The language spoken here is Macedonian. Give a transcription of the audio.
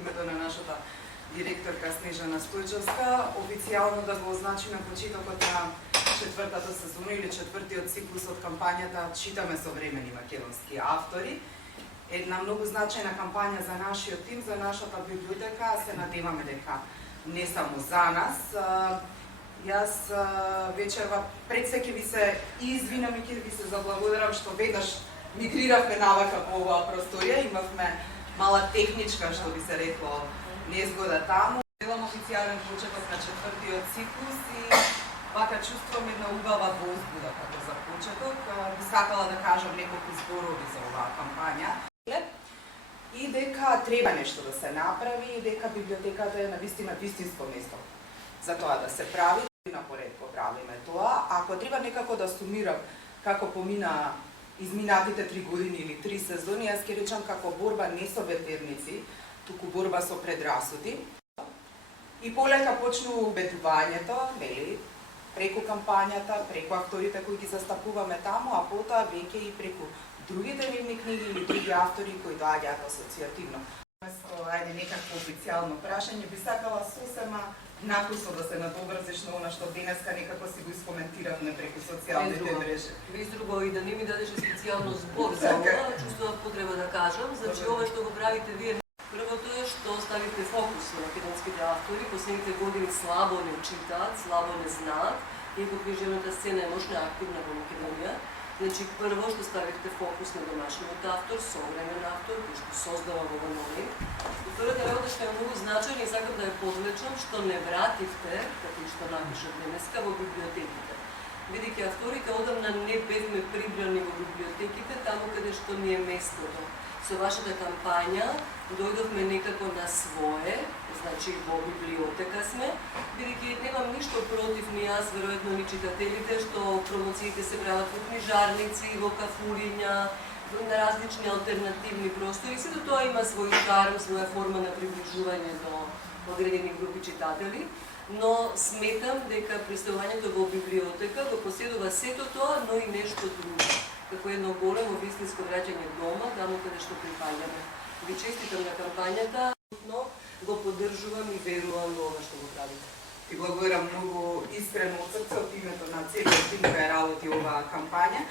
името на нашата директорка Снежана Стојчевска, официјално да го означиме почетокот на четвртата сезона или четвртиот циклус од кампањата Читаме современи македонски автори. Една многу значајна кампања за нашиот тим, за нашата библиотека, се надеваме дека не само за нас. Јас вечерва пред се ќе ви се извинам и ќе ви се заблагодарам што веднаш мигриравме навака по оваа просторија, имавме мала техничка, што би се рекло, незгода таму. Делам официјален почеток на четвртиот циклус и вака чувствувам една убава возбуда како за почеток. Би сакала да кажам неколку зборови за оваа кампања. И дека треба нешто да се направи и дека библиотеката е навистина вистинско место за тоа да се прави. На поред го правиме тоа. Ако треба некако да сумирам како помина изминатите 3 години или 3 сезони, јас ќе речам како борба не со ветерници, туку борба со предрасуди. И полека почнува убедувањето, нели, преку кампањата, преку авторите кои ги застапуваме таму, а потоа веќе и преку другите нивни книги или други автори кои доаѓаат асоцијативно. Ајде некакво официјално прашање, би сакала сосема накусо да се надобрзиш на она што денеска некако си го искоментиравме преку социјалните мрежи. Без друго и да не ми дадеше специјално збор за ова, чувствував потреба да кажам, значи ова што го правите вие. Првото е што ставите фокус на македонските автори, последните години слабо не читаат, слабо не знаат, иако книжевната сцена е можна активна во Македонија. Значи, прво што ставихте фокус на домашниот автор, современ автор, кој што создава во момент. И првата работа што е многу значајна и сакам да ја подвлечам, што не вративте, како што напишат денеска, во библиотеките. Бидејќи авторите одамна не бевме прибрани во библиотеките, таму каде што ни е местото. Со вашата кампања дојдовме некако на свое, значи во библиотека сме, бидејќи немам ништо против ни јас, веројатно ни читателите, што промоциите се прават во книжарници, во кафуриња, на различни алтернативни простори. Сето тоа има свој шарм, своја форма на приближување до одредени групи читатели, но сметам дека представувањето во библиотека го поседува сето тоа, но и нешто друго, како едно големо вистинско враќање дома, таму каде што припаѓаме. Ви честитам на кампањата, но го поддржувам и верувам во ова што го правите. Ти благодарам многу искрено од срце од името на целиот тим кој работи оваа кампања.